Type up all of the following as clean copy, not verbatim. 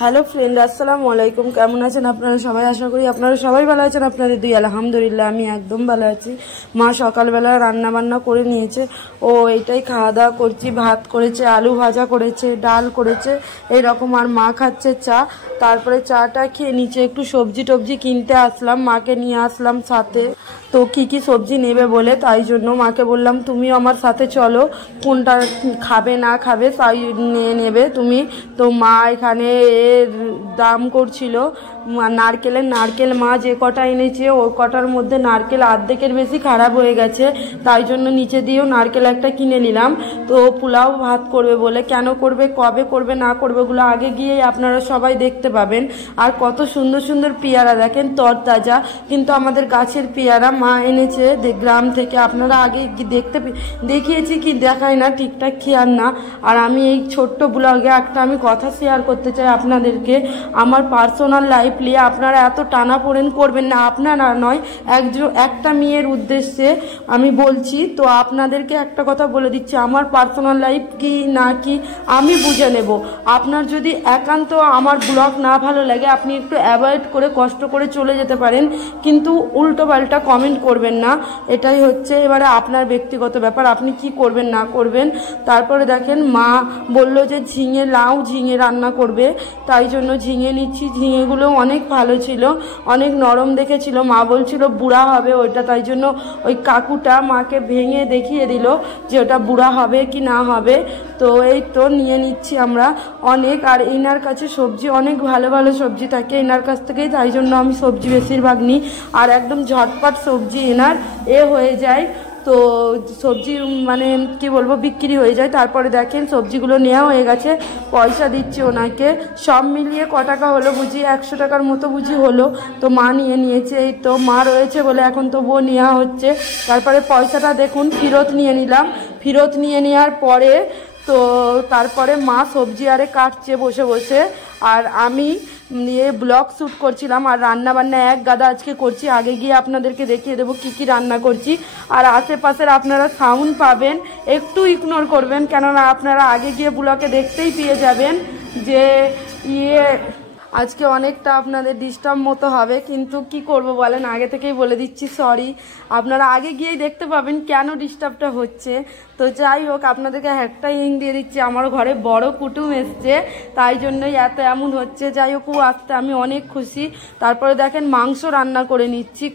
Hello friend, আসসালামু আলাইকুম। কেমন আছেন আপনারা সবাই? আশা করি আপনারা সবাই ভালো আছেন। আপনাদের দুই আলহামদুলিল্লাহ আমি একদম ভালো আছি। মা সকালবেলা রান্না বান্না করে নিয়েছে, ও এটাই খাওয়া দাওয়া করছি। ভাত করেছে, আলু ভাজা করেছে, ডাল করেছে এইরকম, আর মা খাচ্ছে চা। তারপরে চাটা খেয়ে নিচে একটু সবজি টবজি কিনতে আসলাম, মাকে নিয়ে আসলাম সাথে। তো কি কি সবজি নেবে বলে, তাই জন্য মাকে বললাম তুমিও আমার সাথে চলো, কোনটা খাবে না খাবে তাই নিয়ে নেবে তুমি। তো মা এখানে দাম করছিল নারকেল। মা যে কটা এনেছে ওই কটার মধ্যে নারকেল অর্ধেকের বেশি খারাপ হয়ে গেছে, তাই জন্য নিচে দিয়েও নারকেল একটা কিনে নিলাম। তো পোলাও ভাত করবে বলে, কেন করবে, কবে করবে না করবে ওগুলো আগে গিয়ে আপনারা সবাই দেখতে পাবেন। আর কত সুন্দর সুন্দর পেয়ারা দেখেন, তরতাজা, কিন্তু আমাদের গাছের পেয়ারা, মা এনেছে গ্রাম থেকে। আপনারা আগে দেখিয়েছি কি দেখায় না, ঠিকঠাক খেয়াল না। আর আমি এই ছোট্ট ব্লগে একটা আমি কথা শেয়ার করতে চাই আপনাদেরকে, আমার পার্সোনাল লাইফ নিয়ে। আপনারা এত টানা পড়েন করবেন না, আপনারা নয়, একটা মেয়ের উদ্দেশ্যে আমি বলছি। তো আপনাদেরকে একটা কথা বলে দিচ্ছি, আমার পার্সোনাল লাইফ কি না কি আমি বুঝে নেব। আপনার যদি একান্ত আমার ব্লগ না ভালো লাগে, আপনি একটু অ্যাভয়েড করে কষ্ট করে চলে যেতে পারেন, কিন্তু উল্টো পাল্টা কমেন্ট করবেন না। এটাই হচ্ছে এবারে আপনার ব্যক্তিগত ব্যাপার, আপনি কি করবেন না করবেন। তারপরে দেখেন মা বললো যে ঝিঙে রান্না করবে, তাই জন্য ঝিঙে নিচ্ছি। ঝিঙেগুলো অনেক ভালো ছিল, অনেক নরম দেখেছিল। মা বলছিল বুড়া হবে ওইটা, তাই জন্য ওই কাকুটা মাকে ভেঙে দেখিয়ে দিল যে ওটা বুড়া হবে কি না হবে। তো এই তো নিয়ে নিচ্ছি আমরা অনেক। আর এনার কাছে সবজি অনেক ভালো ভালো সবজি থাকে এনার কাছ থেকেই, তাই জন্য আমি সবজি বেশিরভাগ নিই। আর একদম ঝটপট সবজি এনার হয়ে যায়, তো সবজি মানে কি বলবো বিক্রি হয়ে যায়। তারপরে দেখেন সবজিগুলো নেওয়া হয়ে গেছে, পয়সা দিচ্ছি ওনাকে। সব মিলিয়ে ক টাকা হলো বুঝি, 100 টাকার মতো বুঝি হলো। তো মা নিয়ে নিয়েছে, এই তো মা রয়েছে বলে এখন তো বউ নেওয়া হচ্ছে। তারপরে পয়সাটা দেখুন ফেরত নিয়ে নিলাম। ফেরত নিয়ে নেওয়ার পরে তো তারপরে মা সবজি আরে কাটছে বসে বসে, আর আমি নিয়ে ব্লগ শ্যুট করছিলাম। আর রান্না বান্না এক গাদা আজকে করছি, আগে গিয়ে আপনাদেরকে দেখিয়ে দেবো কি কি রান্না করছি। আর আশেপাশের আপনারা সাউন্ড পাবেন, একটু ইগনোর করবেন, কেননা আপনারা আগে গিয়ে ব্লগে দেখতেই পেয়ে যাবেন যে আজকে অনেকটা আপনাদের ডিস্টার্ব মতো হবে, কিন্তু কি করব বলেন, আগে থেকেই বলে দিচ্ছি সরি। আপনারা আগে গিয়েই দেখতে পাবেন কেন ডিস্টার্বটা হচ্ছে। তো যাই হোক, আপনাদেরকে একটা ইং দিয়ে দিচ্ছি, আমার ঘরে বড় কুটুম এসছে, তাই জন্যই এমন হচ্ছে। যাই হোক, আসতে আমি অনেক খুশি। তারপরে দেখেন মাংস রান্না করে নিচ্ছি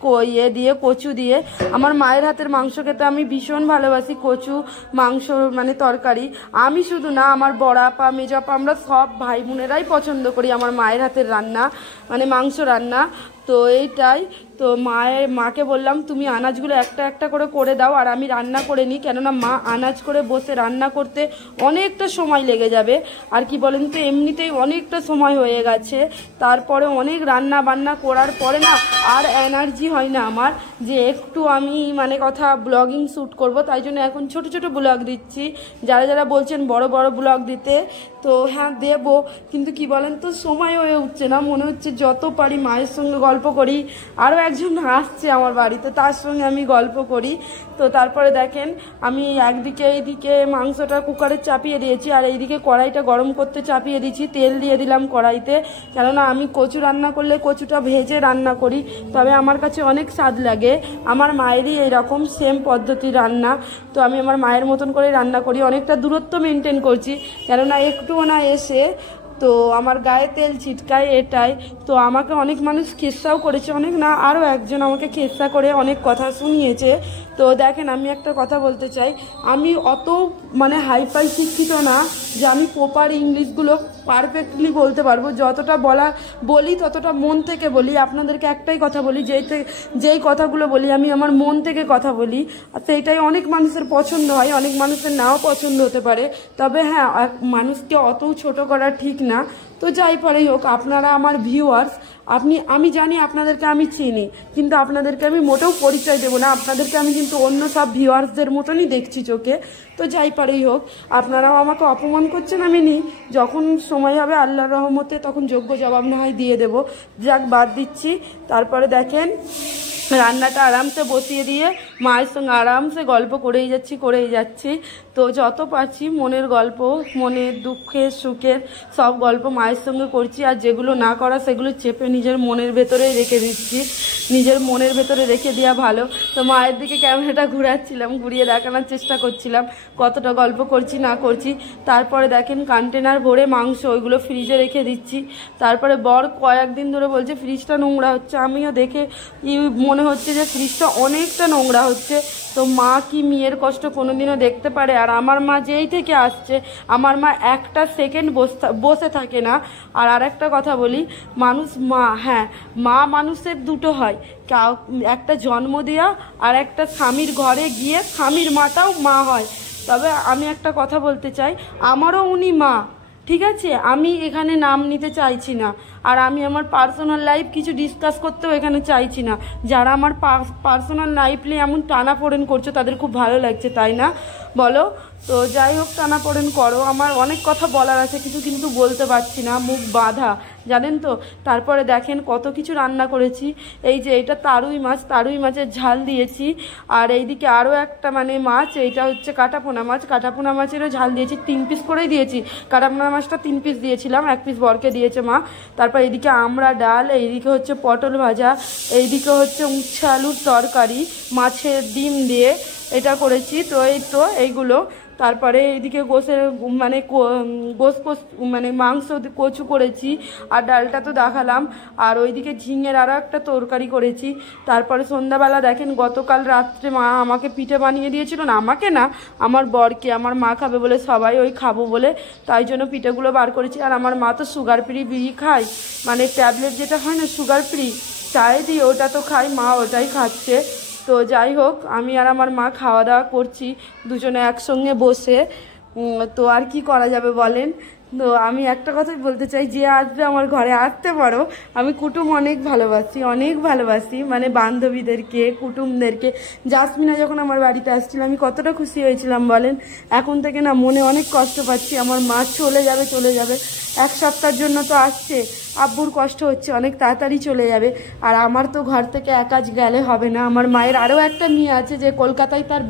কচু দিয়ে। আমার মায়ের হাতের মাংস খেতে আমি ভীষণ ভালোবাসি, কচু মাংস মানে তরকারি। আমি শুধু না, আমার বড়াপা মেজাপা আমরা সব ভাই বোনেরাই পছন্দ করি আমার মায়ের হাতের রান্না, মানে মাংস রান্না। তো এইটাই তো মাকে বললাম তুমি আনাজগুলো একটা একটা করে দাও, আর আমি রান্না করে নিই, কেননা মা আনাজ করে বসে রান্না করতে অনেকটা সময় লেগে যাবে। আর কি বলেন তো, এমনিতেই অনেকটা সময় হয়ে গেছে, তারপরে অনেক রান্না বান্না করার পরে না আর এনার্জি হয় না আমার যে একটু আমি মানে কথা ব্লগিং শ্যুট করব। তাই জন্য এখন ছোট ছোট ব্লগ দিচ্ছি। যারা যারা বলছেন বড় বড় ব্লগ দিতে, তো হ্যাঁ দেব, কিন্তু কি বলেন তো সময় হয়ে উঠছে না। মনে হচ্ছে যত পারি মায়ের সঙ্গে গল্প করি, আরও একজন আসছে আমার বাড়িতে, তার সঙ্গে আমি গল্প করি। তো তারপরে দেখেন আমি এইদিকে মাংসটা কুকারে চাপিয়ে দিয়েছি, আর এইদিকে কড়াইটা গরম করতে চাপিয়ে দিয়েছি। তেল দিয়ে দিলাম কড়াইতে, কেননা আমি কচু রান্না করলে কচুটা ভেজে রান্না করি, তবে আমার কাছে অনেক স্বাদ লাগে। আমার মায়েরই এইরকম সেম পদ্ধতির রান্না, তো আমি আমার মায়ের মতন করে রান্না করি। অনেকটা দূরত্ব মেনটেন করছি, কেননা একটুও না এসে তো আমার গায়ে তেল ছিটকায়, এটাই। তো আমাকে অনেক মানুষ খেসাও করেছে, অনেক না আরও একজন আমাকে খেসা করে অনেক কথা শুনিয়েছে। তো দেখেন আমি একটা কথা বলতে চাই, আমি অত মানে হাইফাই শিক্ষিত না যে আমি প্রপার ইংলিশগুলো পারফেক্টলি বলতে পারবো। যতটা বলি ততটা মন থেকে বলি। আপনাদেরকে একটাই কথা বলি, যেই কথাগুলো বলি আমি আমার মন থেকে কথা বলি, আর সেইটাই অনেক মানুষের পছন্দ হয়, অনেক মানুষের নাও পছন্দ হতে পারে। তবে হ্যাঁ, মানুষকে অত ছোট করা ঠিক না। তো যাই পরেই হোক, আপনারা আমার ভিউয়ার্স, আমি জানি আপনাদেরকে আমি চিনি, কিন্তু আপনাদেরকে আমি মোটেও পরিচয় দেবো না। আপনাদেরকে আমি কিন্তু অন্য সব ভিউয়ার্সদের মতনই দেখছি চোখে। তো যাই পারেই হোক, আপনারাও আমাকে অপমান করছেন, আমি যখন সময় হবে আল্লাহর রহমতে তখন যোগ্য জবাব না হয় দিয়ে দেবো। যাক, বাদ দিচ্ছি। তারপরে দেখেন রান্নাটা আরামসে বসিয়ে দিয়ে মায়ের সঙ্গে আরামসে গল্প করেই যাচ্ছি। তো যত পারছি মনের গল্প, মনের দুঃখের সুখের সব গল্প মায়ের সঙ্গে করছি। আর যেগুলো না করা সেগুলো চেপে নিজের মনের ভেতরে রেখে দিচ্ছি, নিজের মনের ভেতরে রেখে দেওয়া ভালো। তো মায়ের দিকে ক্যামেরাটা ঘুরাচ্ছিলাম, ঘুরিয়ে দেখানোর চেষ্টা করছিলাম কতটা গল্প করছি না করছি। তারপরে দেখেন কন্টেনার ভরে মাংস, ওইগুলো ফ্রিজে রেখে দিচ্ছি। তারপরে বর কয়েকদিন ধরে বলছে ফ্রিজটা নোংরা হচ্ছে, আমিও দেখে মনে হচ্ছে যে ফ্রিজটা অনেকটা নোংরা হচ্ছে। তো মা কি মেয়ের কষ্ট কোনোদিনও দেখতে পারে? আর আমার মা যেই থেকে আসছে, আমার মা একটা সেকেন্ড বসে থাকে না। আর আরেকটা কথা বলি, মা মানুষের দুটো হয়, একটা জন্ম দেওয়া আর একটা স্বামীর ঘরে গিয়ে স্বামীর মাটাও মা হয়। তবে আমি একটা কথা বলতে চাই, আমারও উনি মা, ঠিক আছে? আমি এখানে নাম নিতে চাইছি না, আর আমি আমার পার্সোনাল লাইফ কিছু ডিসকাস করতেও এখানে চাইছি না। যারা আমার পার্সোনাল লাইফ নিয়ে এমন টানাপোড়েন করছো তাদের খুব ভালো লাগছে, তাই না বলো? তো যাই হোক, টানাপোড়েন করো, আমার অনেক কথা বলার আছে কিন্তু বলতে পারছি না, মুখ বাঁধা, জানেন তো। তারপরে দেখেন কত কিছু রান্না করেছি। এই যে এটা তারুই মাছের ঝাল দিয়েছি। আর এইদিকে আরও একটা মাছ, এইটা হচ্ছে কাটাপোনা মাছেরও ঝাল দিয়েছি, 3 পিস করেই দিয়েছি। কাটাপোনা মাছটা 3 পিস দিয়েছিলাম, 1 পিস বরকে দিয়েছে মা। তারপর এইদিকে আমরা ডাল, এইদিকে হচ্ছে পটল ভাজা, এইদিকে হচ্ছে উচ্ছে আলুর তরকারি, মাছের ডিম দিয়ে এটা করেছি। তো এইগুলো। তারপরে এইদিকে গোসের মাংস কচু করেছি, আর ডালটা তো দেখালাম। আর ওইদিকে ঝিঙের আরও একটা তরকারি করেছি। তারপরে সন্ধ্যাবেলা দেখেন গতকাল রাত্রে মা আমাকে পিঠে বানিয়ে দিয়েছিল, না আমাকে না, আমার বরকে, আমার মা খাবে বলে সবাই ওই খাবো বলে, তাই জন্য পিঠেগুলো বার করেছি। আর আমার মা তো সুগার ফ্রি বিড়ি খায়, ট্যাবলেট যেটা হয় না সুগার ফ্রি, চায়ে দিয়ে ওটা তো খাই, মা ওটাই খাচ্ছে। তো যাই হোক, আমি আর আমার মা খাওয়া দাওয়া করছি দুজনে একসঙ্গে বসে। তো আর কি করা যাবে বলেন? তো আমি একটা কথাই বলতে চাই, যে আসবে আমার ঘরে আসতে পারো। আমি কুটুম অনেক ভালোবাসি, বান্ধবীদেরকে, কুটুমদেরকে। জাসমিনা যখন আমার বাড়িতে আসছিল আমি কতটা খুশি হয়েছিলাম বলেন। এখন থেকে না মনে অনেক কষ্ট পাচ্ছি, আমার মা চলে যাবে। 1 সপ্তাহের জন্য তো আসছে, আব্বুর কষ্ট হচ্ছে, অনেক তাড়াতাড়ি চলে যাবে। আর আমার তো ঘর থেকে একা গেলে হবে না, আমার মায়ের আরও একটা মেয়ে আছে যে কলকাতায় তার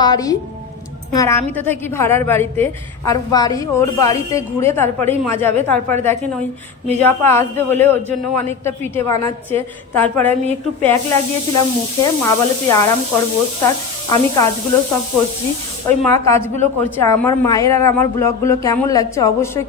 বাড়ি, আর আমি তো থাকি ভাড়ার বাড়িতে। আর ওর বাড়িতে ঘুরে তারপরেই মা যাবে। তারপরে দেখেন ওই মেজাপা আসবে বলে ওর জন্য অনেকটা পিঠে বানাচ্ছে। তারপরে আমি একটু প্যাক লাগিয়েছিলাম মুখে, মা বলে তুই আরাম কর, বস থাক, আমি কাজগুলো সব করছি। ওই মা কাজগুলো করছে। আমার মায়ের আর আমার ব্লগগুলো কেমন লাগছে অবশ্যই